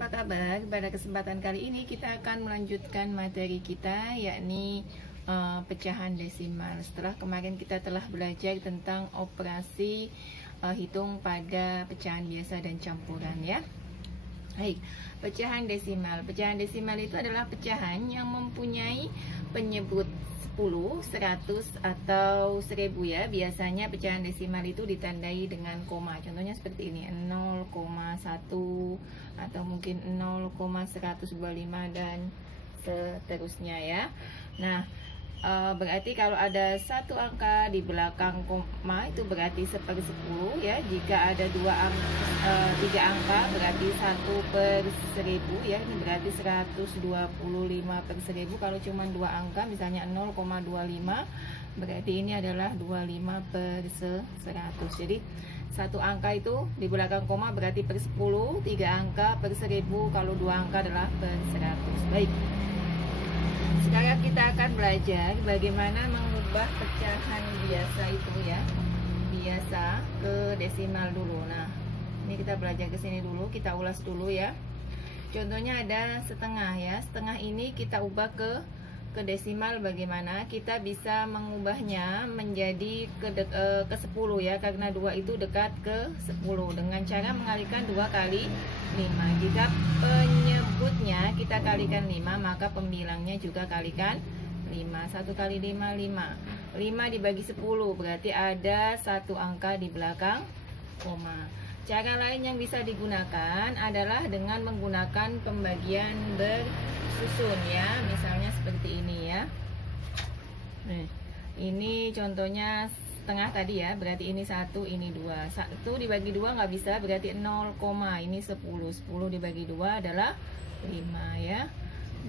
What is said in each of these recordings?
apa kabar? Pada kesempatan kali ini kita akan melanjutkan materi kita, yakni pecahan desimal. Setelah kemarin kita telah belajar tentang operasi hitung pada pecahan biasa dan campuran ya. Baik, pecahan desimal. Pecahan desimal itu adalah pecahan yang mempunyai penyebut 10, 100 atau 1000 ya. Biasanya pecahan desimal itu ditandai dengan koma. Contohnya seperti ini, 0,1 atau mungkin 0,125 dan seterusnya ya. Nah, berarti kalau ada satu angka di belakang koma itu berarti 1/10 ya. Jika ada tiga angka berarti 1/1000 ya. Ini berarti 125/1000. Kalau cuma dua angka misalnya 0,25 berarti ini adalah 25/100. Jadi satu angka itu di belakang koma berarti per 10, tiga angka per 1000, kalau dua angka adalah per 100. Baik. Sekarang kita akan belajar bagaimana mengubah pecahan biasa itu ya, biasa ke desimal dulu. Nah, ini kita belajar ke sini dulu, kita ulas dulu ya. Contohnya ada setengah ya, setengah ini kita ubah ke desimal. Bagaimana kita bisa mengubahnya menjadi ke 10 ya, karena 2 itu dekat ke 10 dengan cara mengalihkan 2 kali 5. Jika penyebutnya kita kalikan 5, maka pembilangnya juga kalikan 5. 1 kali 5, 5. 5 dibagi 10 berarti ada satu angka di belakang koma. Cara lain yang bisa digunakan adalah dengan menggunakan pembagian bersusun ya. Misalnya seperti ini ya. Ini contohnya setengah tadi ya, berarti ini 1, ini 2. 1 dibagi 2 nggak bisa, berarti 0, ini 10. 10 dibagi 2 adalah 5 ya.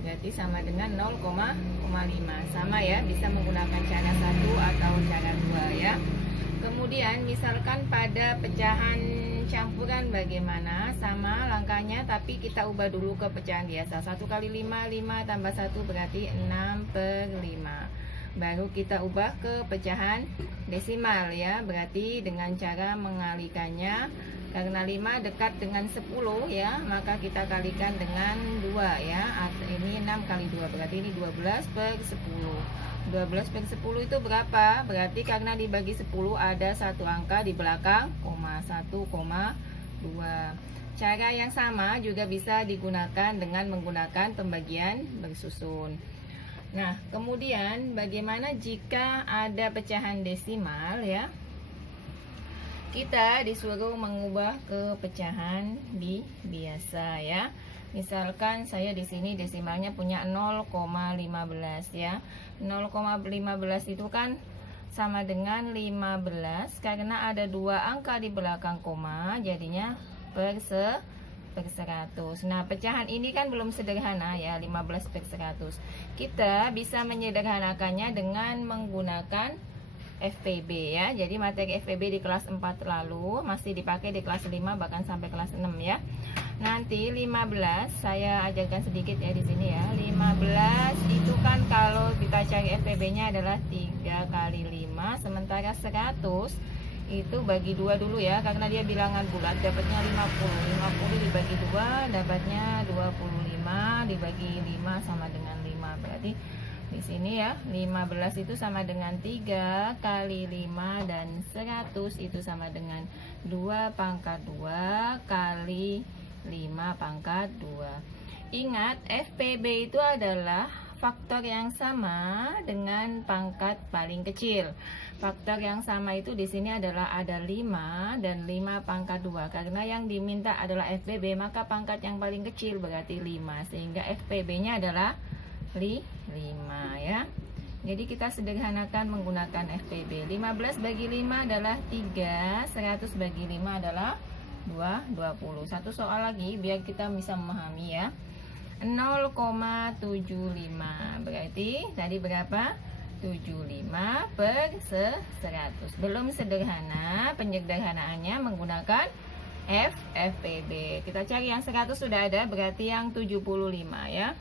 Berarti sama dengan 0,5. Sama ya, bisa menggunakan cara 1 atau cara 2 ya. Kemudian misalkan pada pecahan campuran bagaimana? Sama langkahnya, tapi kita ubah dulu ke pecahan biasa. 1 kali 5, 5 tambah 1 berarti 6/5. Baru kita ubah ke pecahan desimal ya. Berarti dengan cara mengalihkannya, karena 5 dekat dengan 10 ya, maka kita kalikan dengan 2 ya. Ini 6 kali 2 berarti ini 12/10. 12/10 itu berapa? Berarti karena dibagi 10 ada satu angka di belakang koma, 1,2. Cara yang sama juga bisa digunakan dengan menggunakan pembagian bersusun. Nah, kemudian bagaimana jika ada pecahan desimal ya? Kita disuruh mengubah ke pecahan biasa ya. Misalkan saya di sini desimalnya punya 0,15 ya. 0,15 itu kan sama dengan 15 karena ada dua angka di belakang koma, jadinya per 100. Nah, pecahan ini kan belum sederhana ya, 15/100. Kita bisa menyederhanakannya dengan menggunakan FPB ya. Jadi materi FPB di kelas 4 lalu masih dipakai di kelas 5 bahkan sampai kelas 6 ya. Nanti 15 saya ajarkan sedikit ya di sini ya. 15 itu kan kalau kita cari FPB-nya adalah 3 kali 5, sementara 100 itu bagi 2 dulu ya, karena dia bilangan bulat, dapatnya 50. 50 dibagi 2 dapatnya 25, dibagi 5 sama dengan 5. Berarti di sini ya, 15 itu sama dengan 3 kali 5 dan 100 itu sama dengan 2/2 kali 5/2. Ingat, FPB itu adalah faktor yang sama dengan pangkat paling kecil. Faktor yang sama itu di sini adalah ada 5 dan 5/2. Karena yang diminta adalah FPB, maka pangkat yang paling kecil berarti 5, sehingga FPB-nya adalah 5 ya. Jadi kita sederhanakan menggunakan FPB. 15 bagi 5 adalah 3, 100 bagi 5 adalah 20. Satu soal lagi biar kita bisa memahami ya. 0,75 berarti tadi berapa? 75/100. Belum sederhana, penyederhanaannya menggunakan FPB. Kita cari yang 100 sudah ada, berarti yang 75 ya.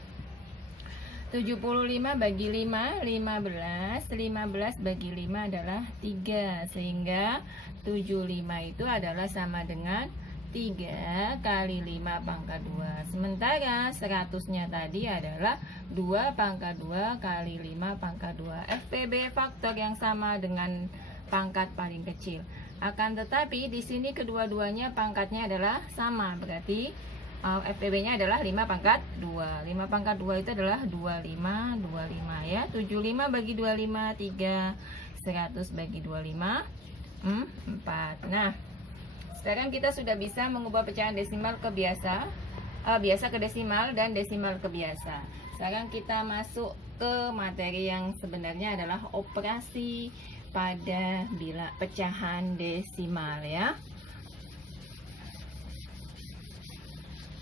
75 bagi 5, 15. 15 bagi 5 adalah 3. Sehingga 75 itu adalah sama dengan 3 kali 5 pangkat 2. Sementara 100-nya tadi adalah 2 pangkat 2 kali 5 pangkat 2. FPB faktor yang sama dengan pangkat paling kecil. Akan tetapi di sini kedua-duanya pangkatnya adalah sama. Berarti FPB-nya adalah 5 pangkat 2. 5 pangkat 2 itu adalah 25, 25 ya. 75 bagi 25, 3. 100 bagi 25, 4. Nah, sekarang kita sudah bisa mengubah pecahan desimal ke biasa ke desimal dan desimal ke biasa. Sekarang kita masuk ke materi yang sebenarnya adalah operasi pada pecahan desimal ya.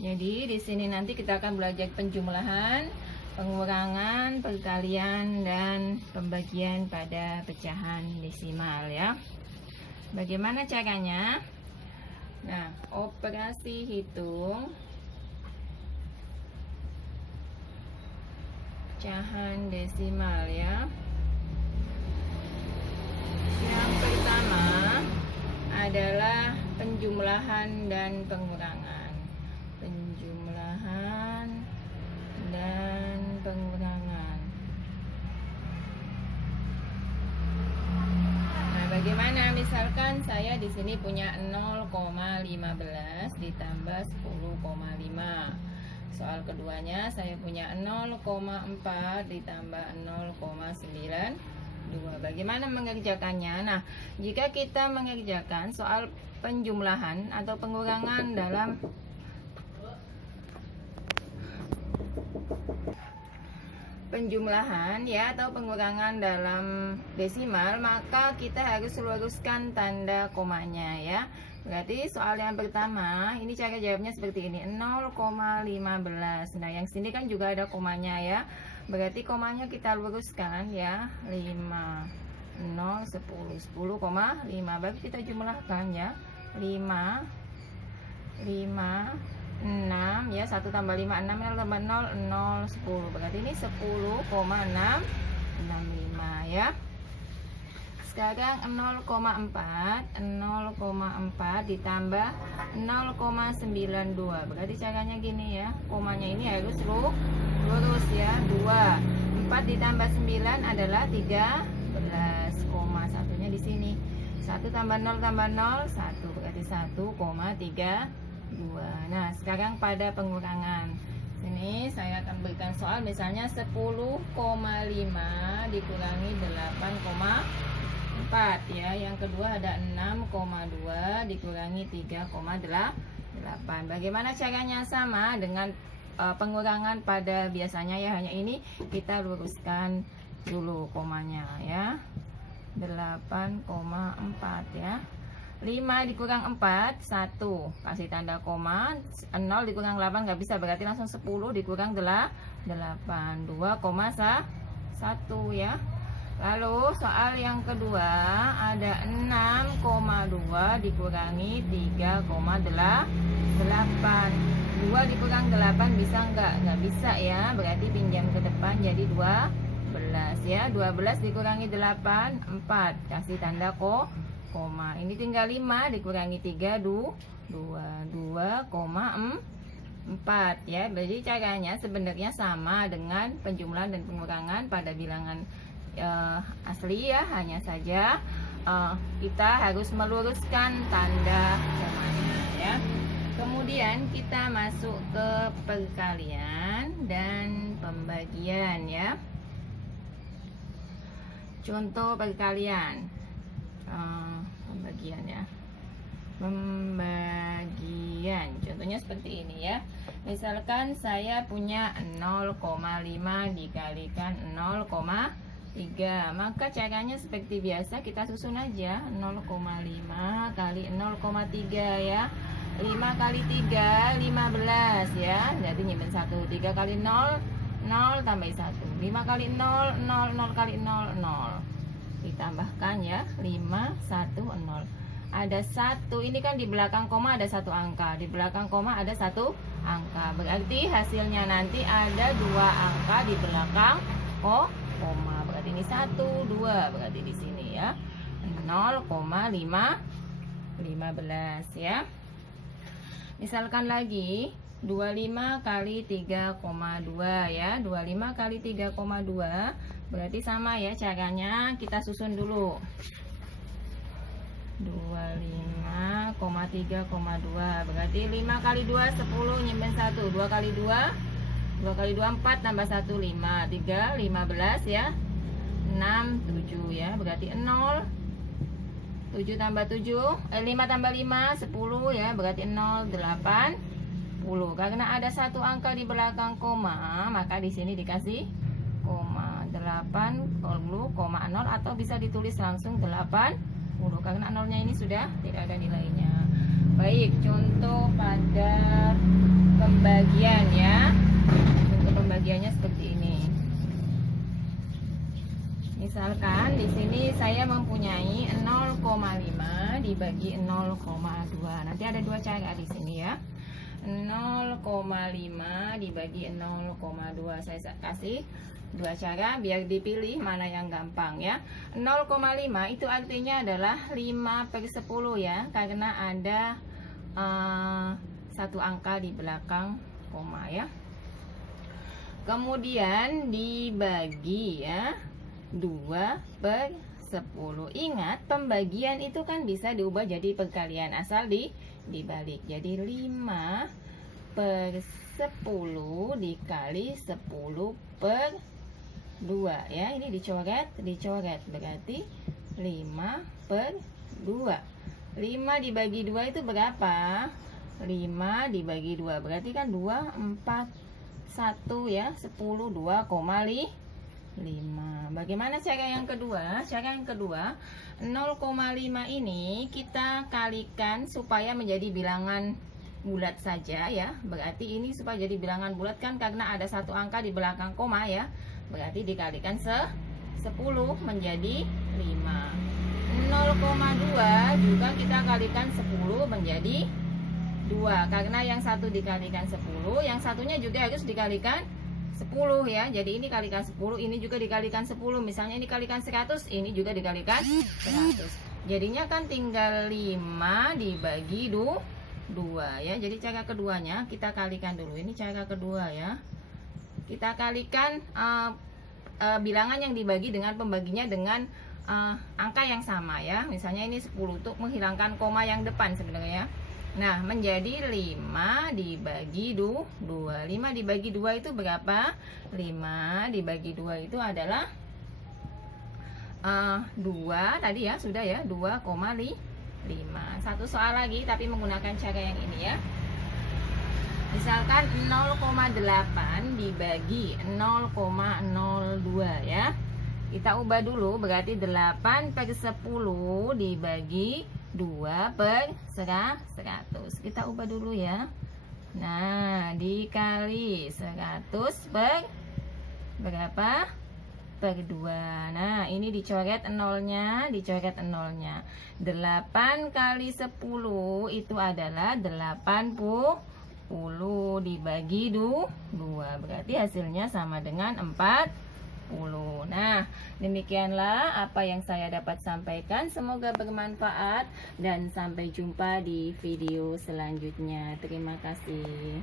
Jadi di sini nanti kita akan belajar penjumlahan, pengurangan, perkalian, dan pembagian pada pecahan desimal ya. Bagaimana caranya? Nah, operasi hitung pecahan desimal ya. Yang pertama adalah penjumlahan dan pengurangan. Penjumlahan dan pengurangan. Bagaimana? Misalkan saya di sini punya 0,15 ditambah 10,5. Soal keduanya saya punya 0,4 ditambah 0,92. Bagaimana mengerjakannya? Nah, jika kita mengerjakan soal penjumlahan atau pengurangan dalam penjumlahan ya atau pengurangan dalam desimal, maka kita harus luruskan tanda komanya ya. Berarti soal yang pertama ini cara jawabnya seperti ini, 0,15. Nah, yang sini kan juga ada komanya ya. Berarti komanya kita luruskan ya, 5 0 10 10,5. Baru kita jumlahkan ya, 5 6 ya, 1 tambah 5 6, 0 tambah 0 0 10. Berarti ini 10,665 ya. Sekarang 0,4 ditambah 0,92. Berarti caranya gini ya, komanya ini harus lurus ya. 2 4 ditambah 9 adalah 13, satunya di sini. 1 tambah 0 tambah 0 1, berarti 1,32. Nah, sekarang pada pengurangan. Sini saya akan berikan soal misalnya 10,5 dikurangi 8,4 ya. Yang kedua ada 6,2 dikurangi 3,8. Bagaimana caranya? Sama dengan pengurangan pada biasanya ya, hanya ini kita luruskan dulu komanya ya. 8,4 ya. 5 dikurang 4 1, kasih tanda koma. 0 dikurang 8 nggak bisa, berarti langsung 10 dikurang 8 2,1 ya. Lalu soal yang kedua ada 6,2 dikurangi 3,8. 2 dikurang 8 bisa nggak bisa ya, berarti pinjam ke depan jadi 12 ya. 12 dikurangi 8 4, kasih tanda koma. Ini tinggal 5 dikurangi 3 2,4 ya. Jadi caranya sebenarnya sama dengan penjumlahan dan pengurangan pada bilangan asli ya, hanya saja kita harus meluruskan tanda komanya ya. Kemudian kita masuk ke perkalian dan pembagian ya. Contoh perkalian, pembagian ya. Pembagian contohnya seperti ini ya. Misalkan saya punya 0,5 dikalikan 0,3, maka caranya seperti biasa kita susun aja. 0,5 kali 0,3 ya. 5 kali 3 15 ya. Jadi nyimpen 1. 3 kali 0 0 tambah 1. 5 kali 0 0 0 kali 0 0. Ditambahkan ya, 5 1 0. Ada 1, ini kan di belakang koma ada 1 angka, di belakang koma ada 1 angka. Berarti hasilnya nanti ada 2 angka di belakang koma. Berarti ini 1 2, berarti di sini ya 0,15 ya. Misalkan lagi 25 kali 3,2 ya. 25 kali 3,2 berarti sama ya caranya, kita susun dulu. 25,3,2 berarti 5 kali 2 10, nyimpen 1. 2 kali 2 4 tambah 1 5, 3 15 ya. 6 7 ya, berarti 0. 7 tambah 7 5 tambah 5 10 ya, berarti 0 80. Karena ada satu angka di belakang koma, maka di sini dikasih koma 80,0 atau bisa ditulis langsung 80 karena nolnya ini sudah tidak ada nilainya. Baik, contoh pada pembagian ya. Bentuk pembagiannya seperti ini. Misalkan di sini saya mempunyai 0,5 dibagi 0,2. Nanti ada dua cara di sini ya. 0,5 dibagi 0,2. Saya kasih dua cara biar dipilih mana yang gampang ya. 0,5 itu artinya adalah 5/10 ya, karena ada satu angka di belakang koma ya. Kemudian dibagi ya 2/10. Ingat, pembagian itu kan bisa diubah jadi perkalian asal dibalik. Jadi 5/10 dikali 10/2 ya. Ini dicoret berarti 5/2. 5 dibagi 2 itu berapa? 5 dibagi 2 berarti kan 2 4 1 ya. 10 2,5. Bagaimana cara yang kedua? Cara yang kedua, 0,5 ini kita kalikan supaya menjadi bilangan bulat saja ya. Berarti ini supaya jadi bilangan bulat kan karena ada satu angka di belakang koma ya. Berarti dikalikan 10 menjadi 5. 0,2 juga kita kalikan 10 menjadi 2. Karena yang satu dikalikan 10, yang satunya juga harus dikalikan 10 ya. Jadi ini kalikan 10, ini juga dikalikan 10. Misalnya ini kalikan 100, ini juga dikalikan 100. Jadinya kan tinggal 5 dibagi 2 ya. Jadi cara keduanya kita kalikan dulu. Ini cara kedua ya. Kita kalikan bilangan yang dibagi dengan pembaginya dengan angka yang sama ya. Misalnya ini 10 untuk menghilangkan koma yang depan sebenarnya. Nah, menjadi 5 dibagi 2. 5 dibagi 2 itu berapa? 5 dibagi 2 itu adalah 2 tadi ya, sudah ya, 2,5. Satu soal lagi tapi menggunakan cara yang ini ya. Misalkan 0,8 dibagi 0,02 ya. Kita ubah dulu, berarti 8/10 dibagi 2/100. Kita ubah dulu ya. Nah, dikali 100 berapa? Per 2. Nah, ini dicoret nolnya, 8 kali 10 itu adalah 80 dibagi 2. Berarti hasilnya sama dengan 40. Nah, demikianlah apa yang saya dapat sampaikan. Semoga bermanfaat dan sampai jumpa di video selanjutnya. Terima kasih.